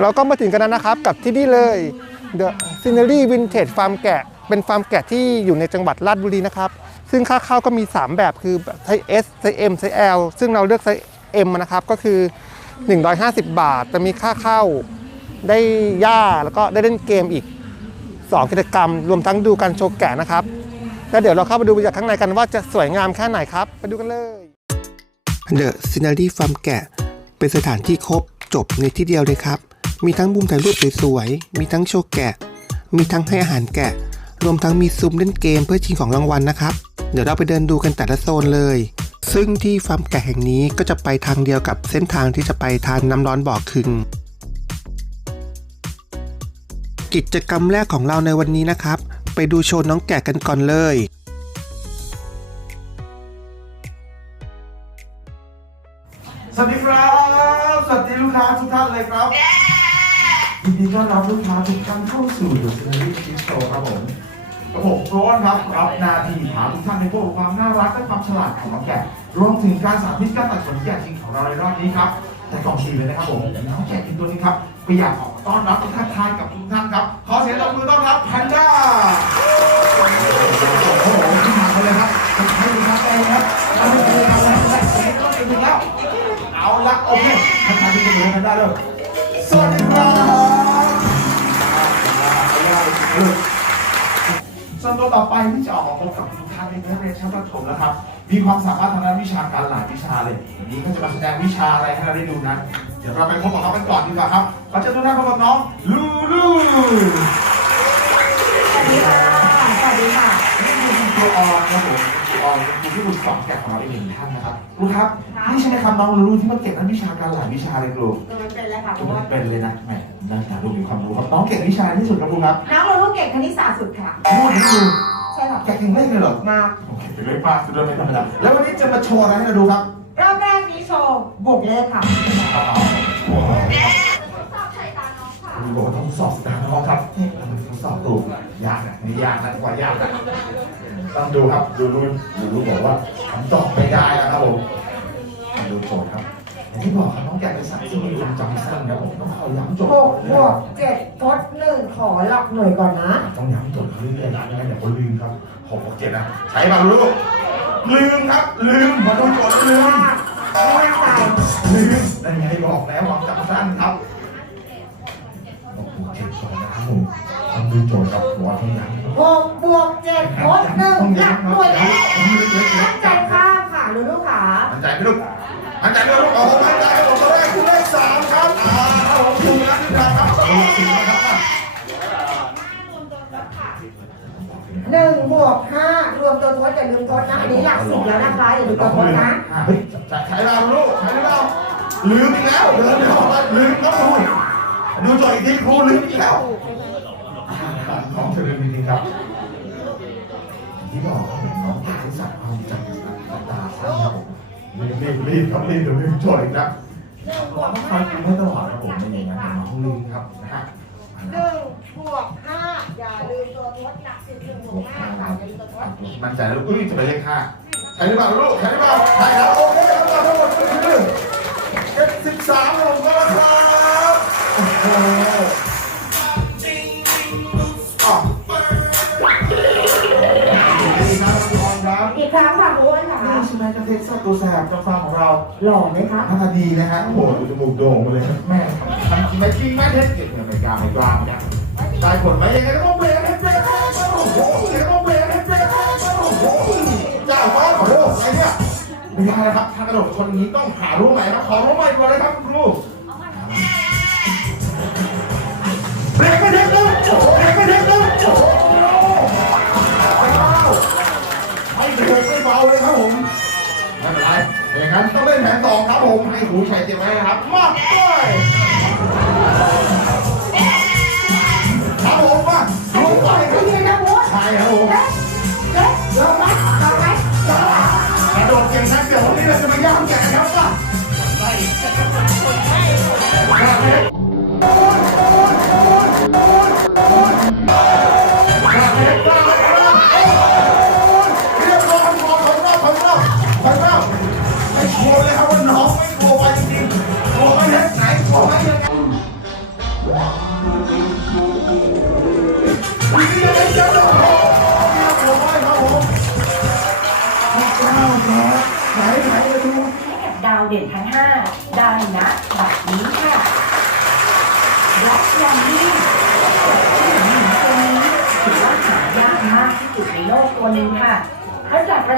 เราก็มาถึงกันแล้วนะครับกับที่นี่เลย The Scenery Vintage Farm แกะ เป็นฟาร์มแกะที่อยู่ในจังหวัดราชบุรีนะครับ ซึ่งค่าเข้าก็มี 3 แบบคือไซส์ S ไซส์ M ไซส์ L ซึ่งเราเลือกไซส์ M นะครับ ก็คือ 150 บาท จะมีค่าเข้าได้ย่าแล้วก็ได้เล่นเกมอีก 2 กิจกรรม รวมทั้งดูการโชว์แกะนะครับ แล้วเดี๋ยวเราเข้าไปดูบรรยากาศข้างในกันว่าจะสวยงามแค่ไหนครับไปดูกันเลย The Scenery Farm แกะ เป็นสถานที่ครบจบในที่เดียวเลยครับ มีทั้งมุมถ่ายรูปสวยๆ มีทั้งโชว์แกะ มีทั้งให้อาหารแกะ รวมทั้งมีซุ้มเล่นเกมเพื่อชิงของรางวัลนะครับ เดี๋ยวเราไปเดินดูกันแต่ละโซนเลย ซึ่งที่ฟาร์มแกะแห่งนี้ก็จะไปทางเดียวกับเส้นทางที่จะไปทานน้ำร้อนบ่อคึง กิจกรรมแรกของเราในวันนี้นะครับ ไปดูโชว์น้องแกะกันก่อนเลย ดีต้อนรับลูกค้าทุกท่านเข้าสู่ The Scenery Cheese Show ครับผมกับผมโรนครับรับนาทีพามทุกท่านในพวกความน่ารักและความฉลาดของน้องแกะรวมถึงการสาธิตการตัดขนแกะจริงของเราในรอบนี้ครับ แต่ก่อนอื่นเลยนะครับผมน้องแกะอีกตัวนี้ครับไปอยากออต้อนรับทุกท่านทานกับทุกท่านครับ ขอเสียงตบมือต้อนรับแพนด้าโอ้โหขึ้นมาเลยครับให้ดูครับเองครับเอาไปเลยครับแล้วแล้วต้องไปดูแล้วเอาละโอเคทักทายที่จะดูกันได้เลยสวัสดีครับ ตัวต่อไปที่จะออกมาพบกับทุกท่านในนักเรียนชั้นประถมแล้วครับ มีความสามารถทางด้านวิชาการหลายวิชาเลยวันนี้ก็จะมาแสดงวิชาอะไรให้เราได้ดูนั้นเดี๋ยวเราไปพบกับเขากันก่อนดีกว่าครับขอเชิญทุกท่านพบกับน้องลูลูสวัสดีค่ะสวัสดีค่ะนี่คือคุณครูออนครับผม ครูออนเป็นครูที่ฝึกสอนแกะของเราอีกหนึ่งท่านนะครับครูครับนี่ใช่ไหมครับน้องลูลูที่มาเก่งด้านวิชาการหลายวิชาเลยครูตัวมันเป็นเลยค่ะเพทุกราะคว่านเป็นเลยนะแหมน่าจะรู้มีความรู้ครับน้องเก่งวิชาที่สุดครับครูครับน้องเราลูกเก่งคณิตศาสตร์สุดค่ะโอ้นี่ครูใช่ค่ะแกเก่งเลขเลยเหรอมาโอเคเป็นเลขมากสุดยอดไม่ธรรมดาแล้ววันนี้จะมาโชว์อะไรให้เราดูครับรอบแรกนี้โชว์บวกเลขค่ะอ้าวโอ้โหคุณบอกว่าต้องสอบสตาร์น้องครับ นี่ทำไมต้องสอบตูยากนะนี่ยากนะกว่ายากนะต้องดูครับดูดูดูดูบอกว่าผมตอบไม่ได้นะครับผมดูโจทย์ครับอย่างที่บอกครับน้องแกะเป็นสัตว์ที่มีความจำสั้นนะผมต้องเอาย้ำโจทย์หกบวกเจ็ดทดหนึ่งขอหลักหน่วยก่อนนะต้องย้ำโจทย์เขาเรื่อยๆนะไม่งั้นเดี๋ยวเขาลืมครับหกบวกเจ็ดนะใช้มาลูกลืมครับลืมมาดูโจทย์ลืมไม่แน่ใจลืมนั่นไงบอกแล้วความจำสั้นครับ ต้องดูโจทย์ครับหัวต้องย้ำหกบวกเจ็ดทดหนึ่งหลักหน่วยแรกตั้งใจข้ามค่ะลูลูกค่ะมั่นใจไหมลูกมั่นใจไหมลูกโอ้โหมั่นใจครับผมตัวแรกคือเลขสามครับอ่าครับผมถูกแล้วที่ครับครับถูกนะครับหนึ่งบวกห้ารวมตัวทดอย่าลืมทดนะอันนี้หลักสิบแล้วนะคะอย่าลืมตัวทดนะเฮ้ยใช้เราลูกใช้เราลืมอีกแล้วเดินไม่ออกมาลืมครับครูดูโจทย์อีกทีครูลืมอีกแล้ว ครับที่บอกเขาเป็นน้องที่รู้จักความจำตาสั้นครับผมรีบรีบรีบครับรีบเดี๋ยวลืมโจทย์อีกนะน้องต้องคอยดูให้ตลอดครับผมไม่อย่างนั้นเดี๋ยวน้องลืมครับนะฮะหนึ่งบวกห้าอย่าลืมตัวทดหลักสิบหนึ่งบวกห้าค่ะอย่าลืมตัวทดมั่นใจแล้วอุ้ยจะไปเลขห้าใช่หรือเปล่าลูกใช่หรือเปล่าใช่ครับโอเคครับ หล่อไหมคะหน้าตาดีนะฮะโอ้โหดูจมูกโด่งมาเลยครับแม่ทำจริงไหมจริงไหมเท็จจริงเนี่ยไม่กล้าไม่กล้าเนี่ยได้ผลไหมยังไงก็ต้องเบรกให้เบรกให้โอ้โหยังไงก็ต้องเบรกให้เบรกให้โอ้โหเจ้าฟ้าขอโทษอะไรเนี่ยไม่ได้นะครับถ้ากระโดดคนนี้ต้องหารู้ใหม่ครับขอรู้ใหม่ก่อนเลยครับคุณครู มให้หูชัยเจมไว้นะครับมอบด้วยครับผมมาลงไปครับนี่นะคุณใช่ครับผมเอ๊เอ๊ะลองไหมลงไหมลงไหมกระโดดเก่งนะเดี๋ยววันนี้เราจะมาย่างแกะครับว่า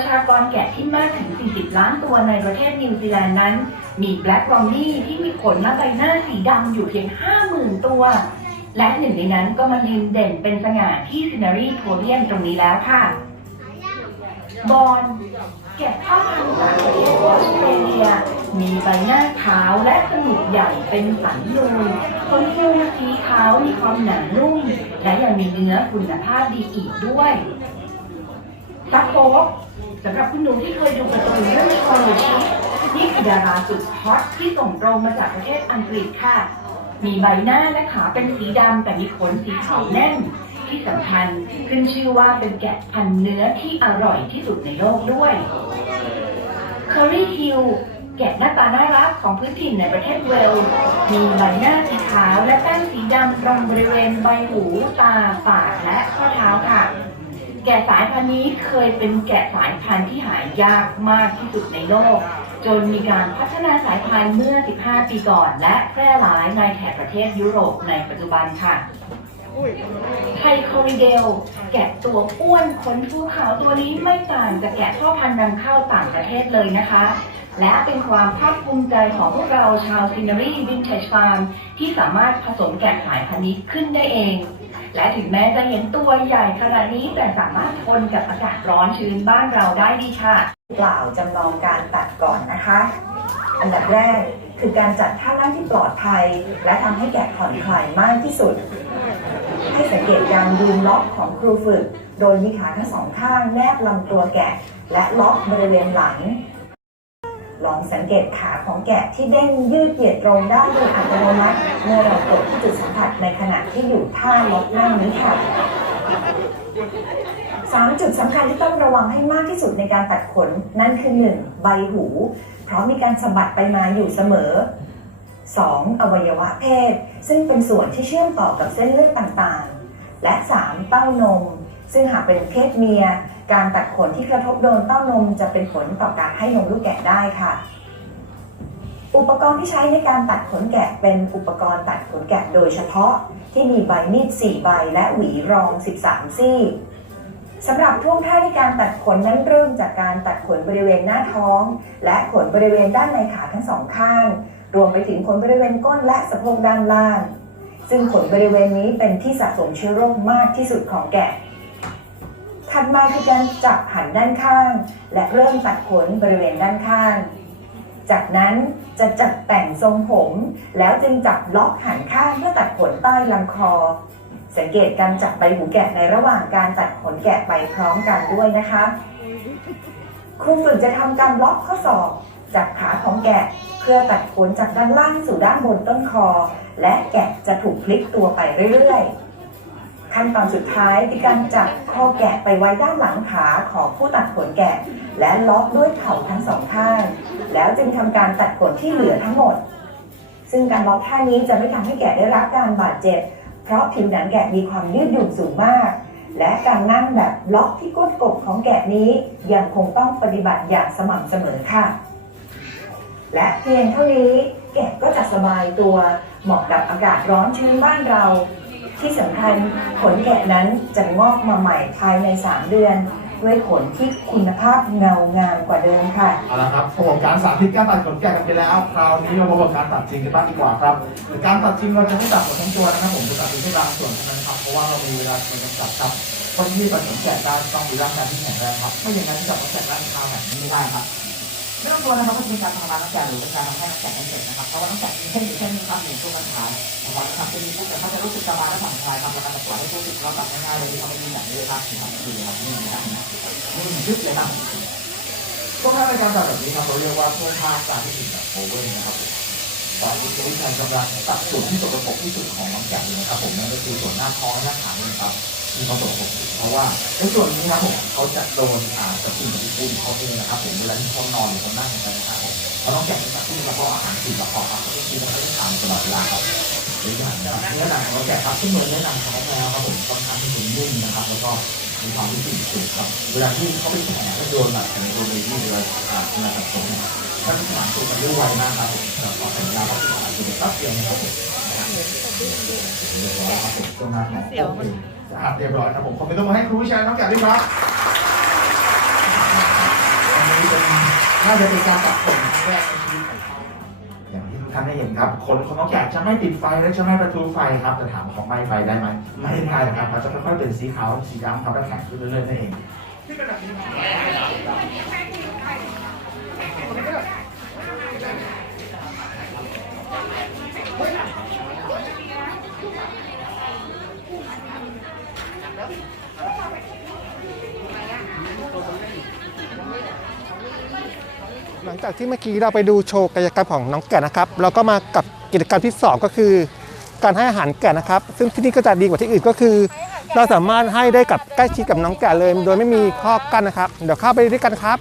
ชากรแกะที่มากถึง 40 ล้านตัวในประเทศนิวซีแลนด์นั้น มีแบล็ก r อ m นี่ที่มีขนและใบหน้าสีดำอยู่เพียง 50,000 ตัว และหนึ่งในนั้นก็มายืนเด่นเป็นสง่าที่ซินารีโพเดียมตรงนี้แล้วค่ะ บอลแกะพ่อพันธุ์จากประเทศออสเตรเลีย มีใบหน้าขาวและจมูกใหญ่เป็นสันนูนขนฟูสีขาวมีความหนานุ่ม และยังมีเนื้อคุณภาพดีอีกด้วยซักโฟก สำหรับคุณหนูที่เคยดูการ์ตูนเรื่องชอลชินี่คือดาราสุดฮอตที่ส่งตรงมาจากประเทศอังกฤษค่ะ มีใบหน้าและขาเป็นสีดำแต่มีขนสีขาวแน่น ที่สำคัญขึ้นชื่อว่าเป็นแกะพันเนื้อที่อร่อยที่สุดในโลกด้วยเคอรี่ฮิลแกะหน้าตาน่ารักของพื้นถิ่นในประเทศเวลส์มีใบหน้าสีขาวและแป้งสีดำตรงบริเวณใบหู ตา ปาก และข้อเท้าค่ะ แกะสายพันธุ์นี้เคยเป็นแกะสายพันธุ์ที่หายากมากที่สุดในโลก จนมีการพัฒนาสายพันธุ์เมื่อ 15 ปีก่อน และแพร่หลายในแถบประเทศยุโรปในปัจจุบันค่ะไทคอริเดล แกะตัวอ้วนขนฟูขาวตัวนี้ไม่ต่างจากแกะพ่อพันธุ์นำเข้าต่างประเทศเลยนะคะ และเป็นความภาคภูมิใจของพวกเราชาวซินารีวินเทจฟาร์มที่สามารถผสมแกะสายพันธุ์นี้ขึ้นได้เอง และถึงแม้จะเห็นตัวใหญ่ขนาดนี้แต่สามารถทนกับอากาศร้อนชื้นบ้านเราได้ดีค่ะ เปล่าจำลองการตัดก่อนนะคะ อันดับแรกคือการจัดท่านั่งที่ปลอดภัย และทำให้แกะผ่อนคลายมากที่สุด ให้สังเกตการยืนล็อกของครูฝึก โดยมีขาทั้งสองข้างแนบลำตัวแกะ และล็อกบริเวณหลัง ลองสังเกตขาของแกะที่เด้งยืดเหยียดตรงได้โดยอัตโนมัติ เมื่อเรากดที่จุดสัมผัสในขณะที่อยู่ท่าล็อกนั่งนี้ค่ะสามจุดสำคัญที่ต้องระวังให้มากที่สุดในการตัดขน นั่นคือ 1. ใบหู เพราะมีการสะบัดไปมาอยู่เสมอ 2. อวัยวะเพศ ซึ่งเป็นส่วนที่เชื่อมต่อกับเส้นเลือดต่างๆ และ 3. เต้านม ซึ่งหากเป็นเพศเมีย การตัดขนที่กระทบโดนเต้านมจะเป็นผลต่อการให้นมลูกแกะได้ค่ะ อุปกรณ์ที่ใช้ในการตัดขนแกะเป็นอุปกรณ์ตัดขนแกะโดยเฉพาะที่มีใบมีด 4 ใบและหวีรอง 13 ซี่สำหรับท่วงท่าในการตัดขนนั้นเริ่มจากการตัดขนบริเวณหน้าท้อง และขนบริเวณด้านในขาทั้งสองข้าง รวมไปถึงขนบริเวณก้นและสะโพกด้านล่าง ซึ่งขนบริเวณนี้เป็นที่สะสมเชื้อโรคมากที่สุดของแกะ ถัดมาคือการจับหันด้านข้าง และเริ่มตัดขนบริเวณด้านข้าง จากนั้นจะจัดแต่งทรงผม แล้วจึงจับล็อกหันข้างเพื่อตัดขนใต้ลำคอ สังเกตการจับใบหูแกะในระหว่างการตัดขนแกะไปพร้อมกันด้วยนะคะครูฝึกจะทำการล็อกข้อศอกจับขาของแกะเพื่อตัดขนจากด้านล่างสู่ด้านบนต้นคอ และแกะจะถูกพลิกตัวไปเรื่อยๆ ขั้นตอนสุดท้ายคือการจับคอแกะไปไว้ด้านหลังขาของผู้ตัดขนแกะ และล็อกด้วยเข่าทั้งสองข้าง แล้วจึงทำการตัดขนที่เหลือทั้งหมด ซึ่งการล็อกท่านี้จะไม่ทำให้แกะได้รับการบาดเจ็บ เพราะผิวหนังแกะมีความยืดหยุ่นสูงมาก และการนั่งแบบล็อกที่ก้นกบของแกะนี้ยังคงต้องปฏิบัติอย่างสม่ำเสมอค่ะ และเพียงเท่านี้แกะก็จะสบายตัวเหมาะกับอากาศร้อนชื้นบ้านเรา ที่สำคัญขนแกะนั้นจะงอกมาใหม่ภายใน 3 เดือน ด้วยขนที่คุณภาพเงางามกว่าเดิมค่ะ เอาละครับประกอบการสาธิตการตัดขนแกะกันไปแล้ว คราวนี้เรามาประกอบการตัดจริงกันบ้างดีกว่าครับ การตัดจริงเราจะไม่ตัดหมดทั้งตัวนะครับผมจะตัดเพียงแค่บางส่วนเท่านั้นครับ เพราะว่าเรามีเวลาในการตัดครับคนที่ตัดขนแกะได้ต้องมีร่างกายที่แข็งแรงครับ ไม่อย่างนั้นจะตัดขนแกะได้ทางแบบนี้ไม่ได้ครับ ไม่ต้องกลัวนะครับว่าจะมีการทำร้ายน้องแกะหรือเป็นการทำให้น้องแกะนั้นเจ็บนะครับเพราะว่าน้องแกะมีแค่อยู่แค่นี้ครับหนึ่งช่วงกระถางนะครับทำเป็นปุ๊บแต่เขาจะรู้สึกสบายและผ่อนคลายครับแล้วการตัดตัวให้รู้สึกเราตัดง่ายๆเลยที่เขาไม่มีอย่างนี้เลยครับนี่ครับคือครับนี่นะครับนี่ยึดเลยครับช่วงท่าในการตัดแบบนี้ครับเราเรียกว่าช่วงท่าการที่ถึงแบบโอเวอร์นะครับ ตอนนี้จะวิชัยกำลังตัดส่วนที่สกปรกที่สุดของน้องแกะเลยนะครับผมนั่นก็คือส่วนหน้าท้องหน้าขาเลยครับที่เขาสกปรกเพราะว่าในส่วนนี้นะครับผมเขาจะโดนอ่ากับสิ่งที่พูดเขาเองนะครับผมเวลาที่เขานอนหรือเขานั่งกันนะครับผมเขาต้องแกะจากที่กระเพาอาหารสิ่งกระเพาะครับก็คือเขาจะทานตลอดเวลาครับตัวออย่างเนื้อหนังของเราแกะครับซึ่งเหมือนเนื้อหนังของแมวครับผมค่อนข้างที่จะนุ่มนะครับแล้วก็ มีความรู้สึกสุดครับ เวลาที่เขาไปแผลก็โดนแบบเป็นโดนเลยที่เวลาอ่าเวลาตัดผมเนี่ยมันสมานตัวกันได้ไวมากครับผมแต่พอสัญญาว่าสมานตัวแป๊บเดียวนะครับผมเรียบร้อยครับผมตรงนั้นของสะอาดเรียบร้อยครับผมขอบคุณต้องมาให้ครูวิชาน้องแกะด้วยครับอันนี้เป็นน่าจะเป็นการตัดผมครั้งแรกในชีวิตของเขาอย่านได้เห็นครับขนของน้องแกะจะไม่ติดไฟและจะไม่ประทุไฟครับแต่ถามของไม่ไฟได้ไหมไม่ได้ครับมันจะค่อยๆเป็นสีขาวสีดำครับและแข็งขึ้นเรื่อยๆนั่นเองที่เป็นแบบนี้ จากที่เมื่อกี้เราไปดูโชว์กายกรรมของน้องแกะนะครับ เราก็มากับกิจกรรมที่ 2 ก็คือ การให้อาหารแกะนะครับ ซึ่งที่นี่ก็จะดีกว่าที่อื่นก็คือ เราสามารถให้ได้กับใกล้ชิดกับน้องแกะเลย โดยไม่มีข้อกั้นนะครับ เดี๋ยวเข้าไปด้วยกันครับ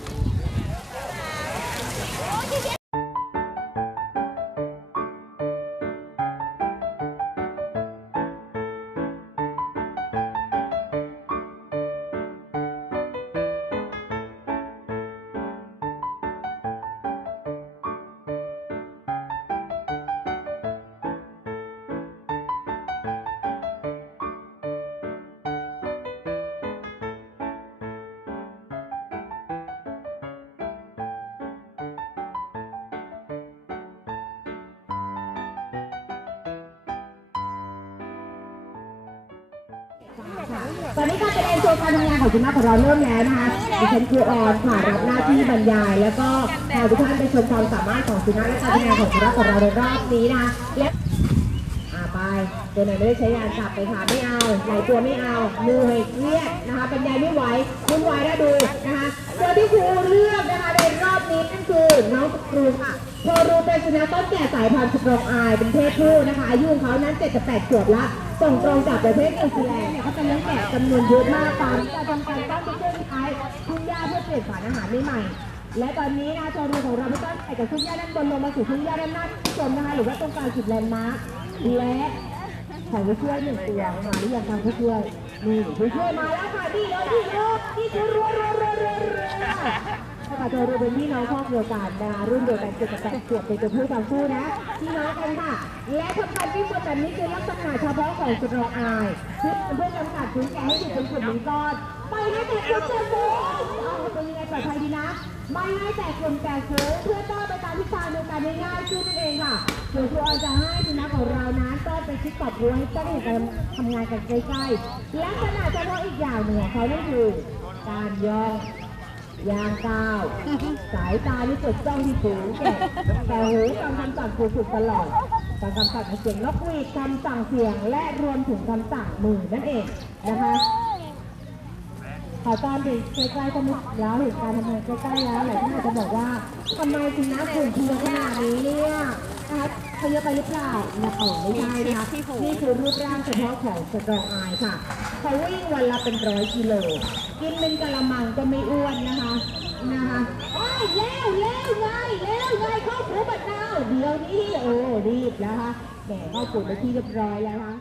ตอนนี้การแสดงโชว์การทำงานของคุณนักของเราเริ่มแล้วนะคะดิฉันครูออนค่ะรับหน้าที่บรรยาย แล้วก็พาทุกท่านไปชมความสามารถของสุณนัขและการทำงานของสุนัขของเราในรอบนี้นะคะและอ่าไปตัวไหนไม่ได้ใช้งานจับไปค่ะไม่เอาหลายตัวไม่เอาเหนื่อยเครียดนะคะบรรยายไม่ไหววุ่นวายแล้วดูนะคะตัวที่ครูเลือกนะคะในรอบนี้นั่นคือน้องครูค่ะโชรูเป็นสุนัขต้นแก่สายพันธุ์สตรองอายเป็นเพศผู้นะคะอายุของเขานั้น7จะ8ขวบละ ส่งตรงจากประเทศนิวซีแลนด์เนี่ยเขาจะเลี้ยงแกะจำนวนเยอะมากตามจะทำการตั้งเครื่องใช้ทุ่งหญ้าเพื่อเปลี่ยนสารอาหารใหม่ๆและตอนนี้นะโชว์รูของเราไม่ต้องใส่กับทุ่งหญ้าด้านบนลงมาสู่ทุ่งหญ้าด้านหน้าที่ผู้ชมนะคะหรือว่าตรงกลางจุดแลนด์มาร์คและขอผู้ช่วยหนึ่งตัวมาหรือยังทางผู้ช่วยนี่ผู้ช่วยมาแล้วค่ะนี่เลยนี่เลยนี่คือรัวรัวรัวรัวรัว ค่ะโชว์รูมเป็นพี่น้องพ่อเดียวกันนะคะรุ่นเดียวกันเจ็ดกับแปดขวบเป็นตัวผู้ทั้งคู่นะพี่น้องกันค่ะ และสำคัญที่สุดแบบนี้คือลักษณะเฉพาะของสโตรอายคือเพื่อจำกัดพื้นแก่ให้อยู่เป็นกลุ่มเป็นก้อนไปให้แต่คนเจ็บเลยเอาเป็นยังไงปลอดภัยดีนะ ไม่ให้แต่กลุ่มแก่เชื้อเพื่อต้อนไปตามทิศทางเดียวกันง่ายๆขึ้นนั่นเองค่ะเดี๋ยวครูออนจะให้สุนัขของเรานั้นต้อนไปชิดกับรั้วให้เจ้าหน้าที่กันทำงานกันใกล้ๆละขนาดเฉพาะอีกอย่างหนึ่งของเขานั่นคือการย่อง ยางก้าว สายตาที่จดจ้องที่ฝูงแกะแต่หูฟังคำสั่งครูฝึกตลอดฟังคำสั่งเสียงนกหวีดคำสั่งเสียงและรวมถึงคำสั่งมือนั่นเองนะคะขอตอนถึงใกล้ๆก็มุกแล้วเห็นการทำงานใกล้ๆแล้วหลายท่านอาจจะบอกว่าทำไมคุณน้าฝุ่นเพียขนาดนี้เนี่ยนะคะเขาเยอะไปหรือเปล่านะเออไม่ใช่นะคะนี่คือรูปร่างเฉพาะของสตรองอายค่ะเขาวิ่งวันละเป็นร้อยกิโล กินเป็นกะละมังก็ไม่อ้วนนะคะนะคะโอ้ยเร็วเร็วไงเร็วไงเข้าครูบัดนาวเดี๋ยวนี้โอ้รีบนะคะแหมเข้าครูไปที่เรียบร้อยแล้วนะคะ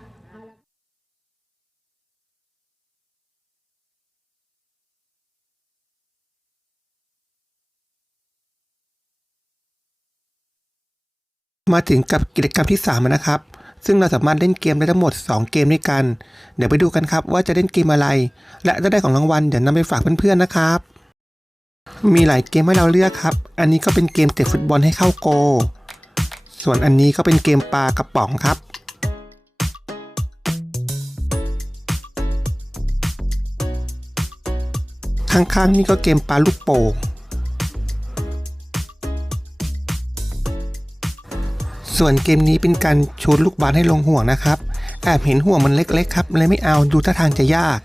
มาถึงกับกิจกรรมที่3แล้วนะครับ ซึ่งเราสามารถเล่นเกมได้ทั้งหมด 2 เกมด้วยกัน เดี๋ยวไปดูกันครับว่าจะเล่นเกมอะไร และจะได้ของรางวัลเดี๋ยวนำไปฝากเพื่อนๆนะครับ มีหลายเกมให้เราเลือกครับ อันนี้ก็เป็นเกมเตะฟุตบอลให้เข้าโก ส่วนอันนี้ก็เป็นเกมปลากระป๋องครับข้างๆนี่ก็เกมปลาลูกโป่ง ส่วนเกมนี้เป็นการชูดลูกบาสให้ลงห่วงนะครับแอบเห็นห่วงมันเล็กๆครับเลยไม่เอาดูท่าทางจะยาก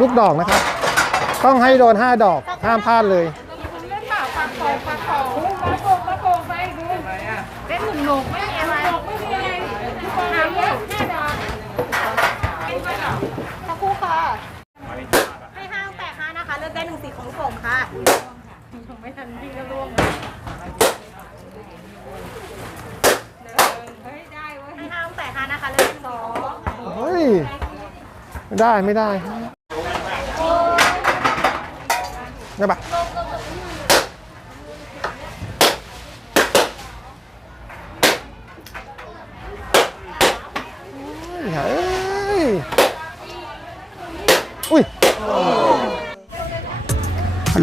ลูกดอกนะครับ ต้องให้โดน 5 ดอกห้ามพลาดเลยเล่นหนุกหนุกไม่มีอะไรไม่มีอะ ไม่ทันพี่ก็ร่วงให้ห้าตั้งแต่ห้านะคะเริ่มสองเฮ้ย ไม่ได้ไม่ได้ได้ปะ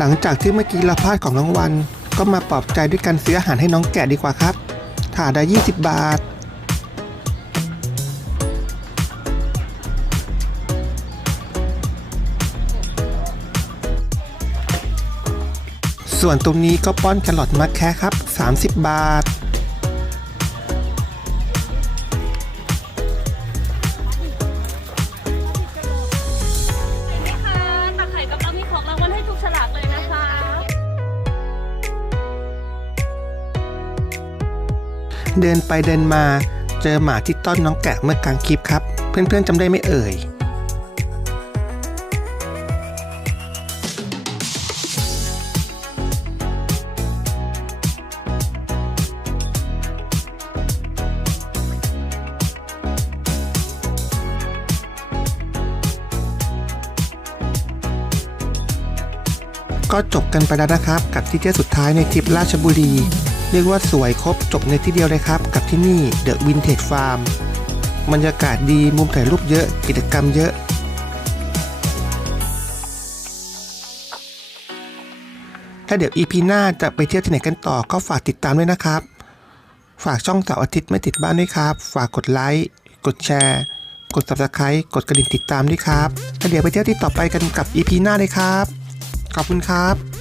หลังจากที่เมื่อกี้เราพลาดของรางวัล ก็มาปลอบใจด้วยการซื้ออาหารให้น้องแกะดีกว่าครับถาดละ20 บาท ส่วนตรงนี้ก็ป้อนแครอทมาแค่ครับ 30 บาท เดินไปเดินมา เจอหมาที่ต้อนน้องแกะเมื่อกลางคลิปครับ เพื่อนๆจำได้ไม่เอ่ยก็จบกันไปแล้วนะครับ กับที่เที่ยวสุดท้ายในทริปราชบุรี เรียกว่าสวยครบจบในที่เดียวเลยครับ กับที่นี่ The Vintage Farm บรรยากาศดีมุมถ่ายรูปเยอะกิจกรรมเยอะ ถ้าเดี๋ยว EP หน้าจะไปเที่ยวที่ไหนกันต่อก็ฝากติดตามด้วยนะครับ ฝากช่องเสาร์อาทิตย์ไม่ติดบ้านด้วยครับ ฝากกดไลค์กดแชร์ กด subscribe กดกระดิ่งติดตามด้วยครับแล้วเดี๋ยวไปเที่ยวที่ต่อไปกันกับ EP หน้าเลยครับ ขอบคุณครับ